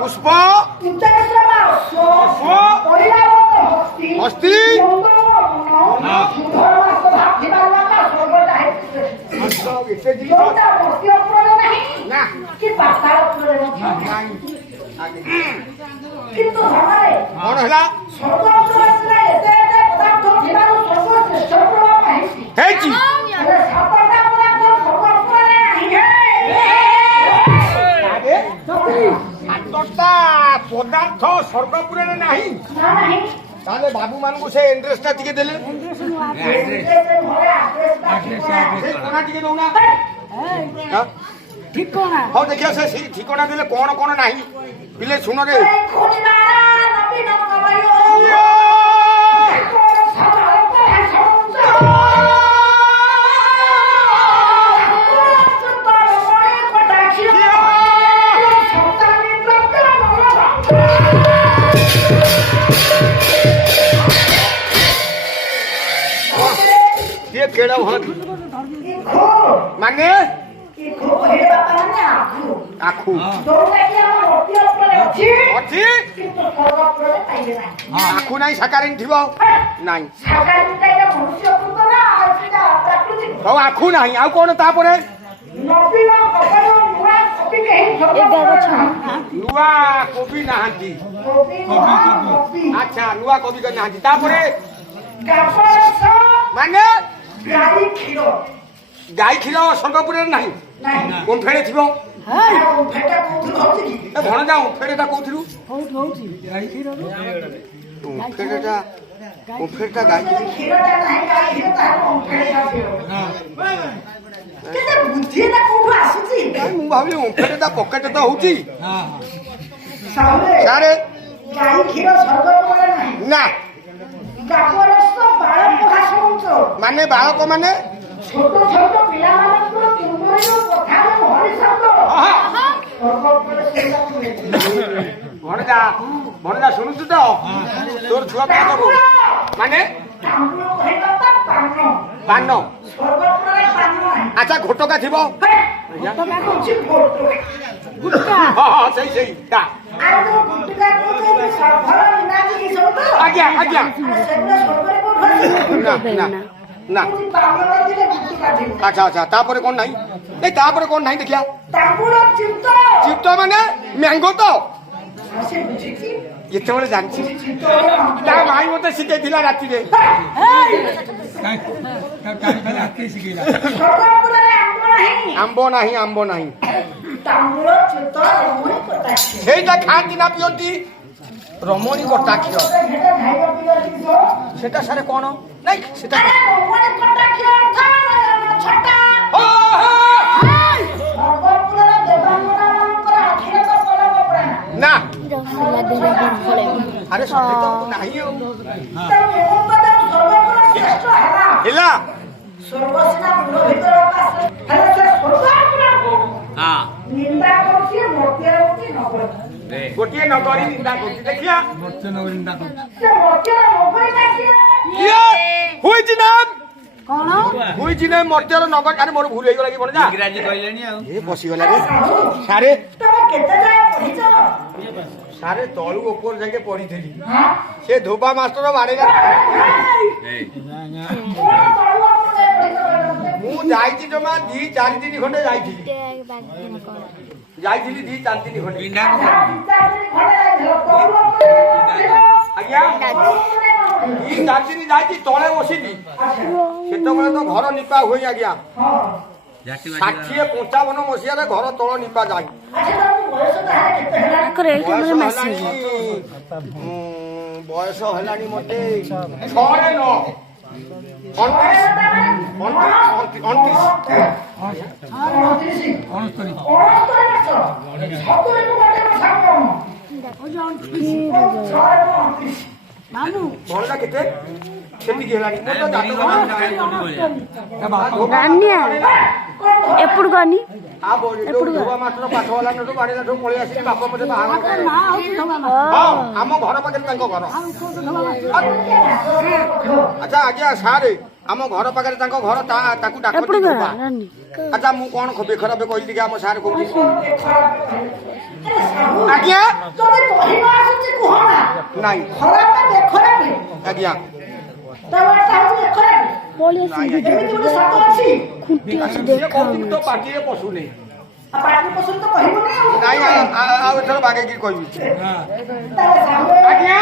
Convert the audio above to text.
পুষ্প হস্তি କଣ ହେଲା ହେଇଛି ପଦାର୍ଥ ସ୍ୱର୍ଗପୁରରେ ନାହିଁ ତାହେଲେ ବାବୁ ମାନଙ୍କୁ ସେ ଏଡ୍ରେସ ଟା ଟିକେ ଦେଲେ ଟିକେ ଦଉନା ହଉ ଦେଖିବା ସେ ଠିକଣା ଦେଲେ କଣ କଣ ନାହିଁ ପିଲେ ଶୁଣରେ କେଡା ଭଲ ମାନେ ଆଖୁ ଅଛି ଆଖୁ ନାହିଁ ସାକାରିନ ଥିବ ନାଇଁ ହଉ ଆଖୁ ନାହିଁ ଆଉ କଣ ତାପରେ ନୂଆ କୋବି ନାହାନ୍ତି ଆଚ୍ଛା ନୂଆ କୋବି ନାହାନ୍ତି ତାପରେ ମାନେ ଗାଈ କ୍ଷୀର ସ୍ୱର୍ଗପୁରରେ ନାହିଁ ଓମ୍ଫେଡେ ଥିବ ଭଣଜା ଓମ୍ଫେଡେଟା କୋଉଥିରୁ ଓମ୍ଫେଡଟା ଗାଈ ମୁଁ ଭାବିଲି ଓମ୍ଫେଡଟା ପକେଟ ତ ହଉଛି ସାରେ ନା ମାନେ ବାଳକ ମାନେ ଭଣଜା ଭଣଜା ଶୁଣୁଛୁ ତ ତୋର ଛୁଆ କଣ କରୁ ମାନେ ପାନ ଆଚ୍ଛା ଘୋଟକା ଥିବ ସେଇ ସେଇ ଆଜ୍ଞା ଆଜ୍ଞା ନା ଆଚ୍ଛା ଆଚ୍ଛା ତାପରେ କଣ ନାହିଁ ଏଇ ତାପରେ କଣ ନାହିଁ ଦେଖିଆ ଚିତ୍ତ ମାନେ ମ୍ୟାଙ୍ଗୋ ତ ଯେତେବେଳେ ଜାଣିଛି ତା ଭାଇ ମତେ ଶିଖେଇଥିଲା ରାତିରେ ଆମ୍ବ ନାହିଁ ଆମ୍ବ ନାହିଁ ସେଇଟା ଖାଆନ୍ତି ନା ପିଅନ୍ତି ରମଣୀ କଟା କ୍ଷୀର ସେଟା ସାରେ କଣ ନାଇଁ ସେଟା ନା ଆରେ ସତେ ତ ନାହିଁ ହେଲା ଗୋଟିଏ ନଗରୀ ନିନ୍ଦା କରୁଛି ଦେଖିଆ ହୁଇଛି ନା କଣ ହୁଇଛି ନା ମର୍ତ୍ତ୍ୟର ନଗରୀ ଆରେ ମୋର ଭୁଲ ହେଇଗଲା କି ବଣଜା ଇଂରାଜୀ କହିଲେଣି ଆଉ ଏ ବସିଗଲା ରେ ସାରେ ସାରେ ତଳୁ ଉପର ଯାକେ ପଢିଥିଲି ସେ ଧୋବା ମାଷ୍ଟର ବାଡେଇଲା ମୁଁ ଯାଇଛି ଜମା 2-4 ଦିନ ଖଣ୍ଡେ ଯାଇଥିଲି 2-4 ଦିନ ଖଣ୍ଡେ ଆଜ୍ଞା 2-4 ଦିନ ଯାଇଛି ତଳେ ବସିଲି ସେତେବେଳେ ତ ଘର ନିପା ହୁଏ ଆଜ୍ଞା 60-55 ମସିହାରେ ଘର ତଳ ନିପା ଯାଏ ବୟସ ହେଲାଣି ମତେ 6-9 ଭଣଜା କେତେ ସେତିକି ହେଲାଣି ఎప్పుడు కానీ ଆ ଧୋବା ମାଷ୍ଟର ପାଠ ଗଲାଠୁ ବାଡ଼ିଲାଠୁ ପଳେଇ ଆସିକି ବାପା ମତେ ବାହାଘର କଲେ। ହଁ ଆମ ଘର ପାଖରେ ତାଙ୍କ ଘର। ଆଚ୍ଛା ଆଜ୍ଞା ସାରେ ଆମ ଘର ପାଖରେ ତାଙ୍କ ଘର ତାକୁ ଡାକନ୍ତି ଧୋବା। ଆଚ୍ଛା ମୁଁ କଣ ବେଖରାପ କହିଲି ଟିକେ ଆମ ସାର୍ କହୁଛି। ଆଜ୍ଞା ନାଇଁ ଆଜ୍ଞା ପାଟିରେ ପଶୁନି ନାଇଁ ଆଉ ଏଥର ବାଗେଇକି କହିବି। ଆଜ୍ଞା